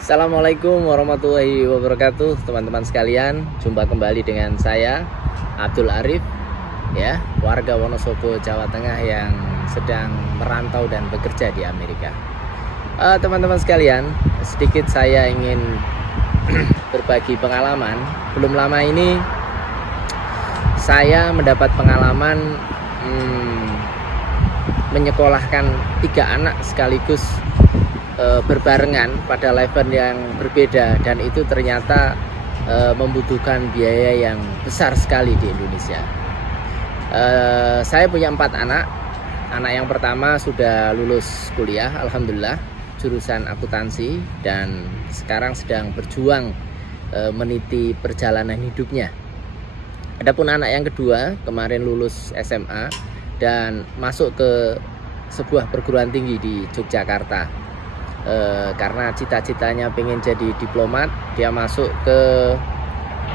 Assalamualaikum warahmatullahi wabarakatuh, teman-teman sekalian. Jumpa kembali dengan saya Abdul Arif, ya, warga Wonosobo, Jawa Tengah yang sedang merantau dan bekerja di Amerika. Teman-teman sekalian, sedikit saya ingin berbagi pengalaman. Belum lama ini saya mendapat pengalaman menyekolahkan 3 anak sekaligus berbarengan pada level yang berbeda, dan itu ternyata membutuhkan biaya yang besar sekali di Indonesia. Saya punya 4 anak. Anak yang pertama sudah lulus kuliah, alhamdulillah, jurusan akuntansi, dan sekarang sedang berjuang meniti perjalanan hidupnya. Adapun anak yang kedua kemarin lulus SMA dan masuk ke sebuah perguruan tinggi di Yogyakarta. Karena cita-citanya pengen jadi diplomat, dia masuk ke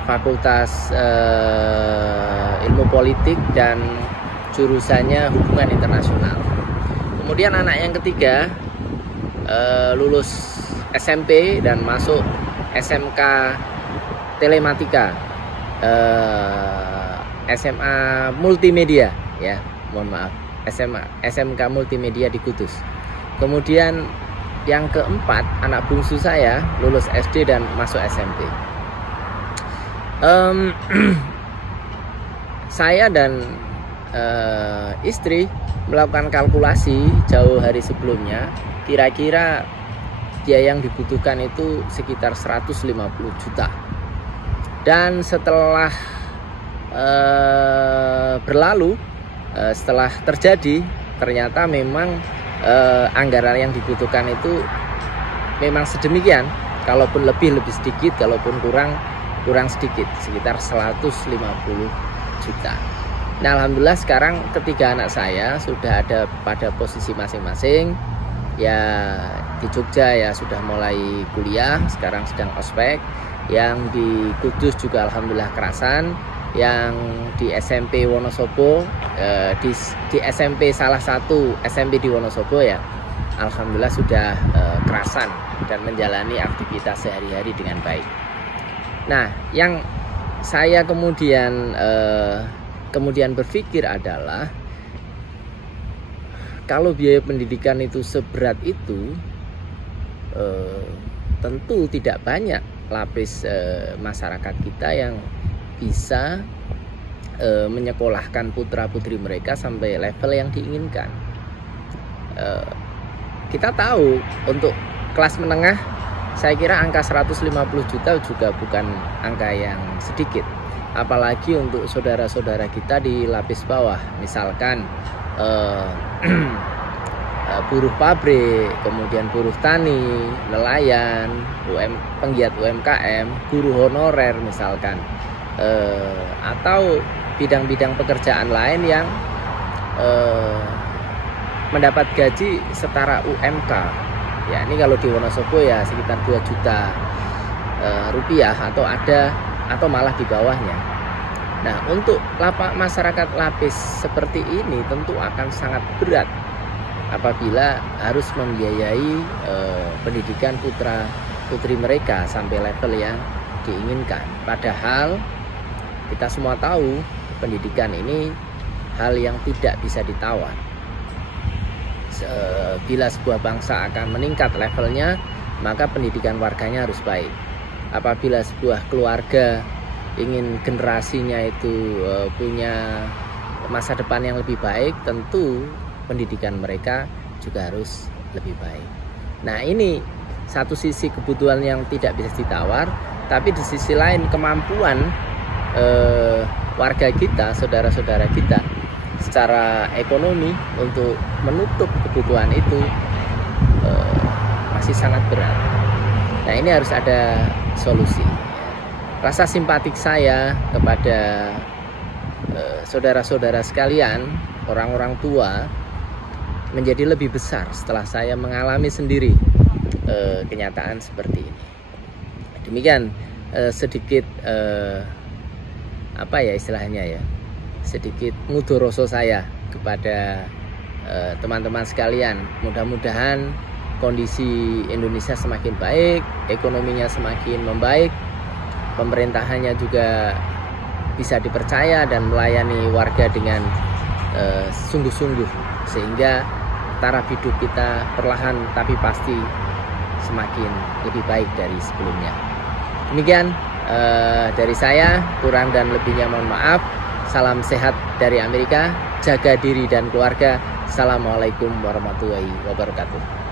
Fakultas Ilmu Politik dan jurusannya Hubungan Internasional. Kemudian anak yang ketiga lulus SMP dan masuk SMK Telematika, SMA Multimedia, ya, mohon maaf, SMK Multimedia di Kudus. Kemudian yang keempat, anak bungsu saya lulus SD dan masuk SMP. Saya dan istri melakukan kalkulasi jauh hari sebelumnya. Kira-kira biaya yang dibutuhkan itu sekitar 150 juta. Dan setelah berlalu, setelah terjadi, ternyata memang anggaran yang dibutuhkan itu memang sedemikian. Kalaupun lebih sedikit, kalaupun kurang sedikit, sekitar 150 juta. Nah, alhamdulillah sekarang ketiga anak saya sudah ada pada posisi masing-masing. Ya, di Jogja ya sudah mulai kuliah, sekarang sedang ospek. Yang di Kudus juga alhamdulillah kerasan. Yang di SMP Wonosobo, di SMP salah satu SMP di Wonosobo, ya, alhamdulillah sudah kerasan dan menjalani aktivitas sehari-hari dengan baik. Nah, yang saya kemudian berpikir adalah, kalau biaya pendidikan itu seberat itu, tentu tidak banyak lapis masyarakat kita yang bisa menyekolahkan putra-putri mereka sampai level yang diinginkan. Kita tahu untuk kelas menengah, saya kira angka 150 juta juga bukan angka yang sedikit. Apalagi untuk saudara-saudara kita di lapis bawah, misalkan buruh pabrik, kemudian buruh tani, nelayan, penggiat UMKM, guru honorer misalkan, atau bidang-bidang pekerjaan lain yang mendapat gaji setara UMK. Ya, ini kalau di Wonosobo ya sekitar 2 juta rupiah atau malah di bawahnya. Nah, untuk masyarakat lapis seperti ini tentu akan sangat berat apabila harus membiayai pendidikan putra putri mereka sampai level yang diinginkan. Padahal kita semua tahu pendidikan ini hal yang tidak bisa ditawar. Bila sebuah bangsa akan meningkat levelnya, maka pendidikan warganya harus baik. Apabila sebuah keluarga ingin generasinya itu punya masa depan yang lebih baik, tentu pendidikan mereka juga harus lebih baik. Nah, ini satu sisi kebutuhan yang tidak bisa ditawar, tapi di sisi lain kemampuan warga kita, saudara-saudara kita secara ekonomi untuk menutup kebutuhan itu masih sangat berat. Nah, ini harus ada solusi. Rasa simpatik saya kepada saudara-saudara sekalian, orang-orang tua, menjadi lebih besar setelah saya mengalami sendiri kenyataan seperti ini. Demikian sedikit apa ya istilahnya ya, sedikit mudhoroso saya kepada teman-teman sekalian. Mudah-mudahan kondisi Indonesia semakin baik, ekonominya semakin membaik, pemerintahannya juga bisa dipercaya dan melayani warga dengan sungguh-sungguh, sehingga taraf hidup kita perlahan tapi pasti semakin lebih baik dari sebelumnya. Demikian dari saya, kurang dan lebihnya mohon maaf. Salam sehat dari Amerika, jaga diri dan keluarga. Assalamualaikum warahmatullahi wabarakatuh.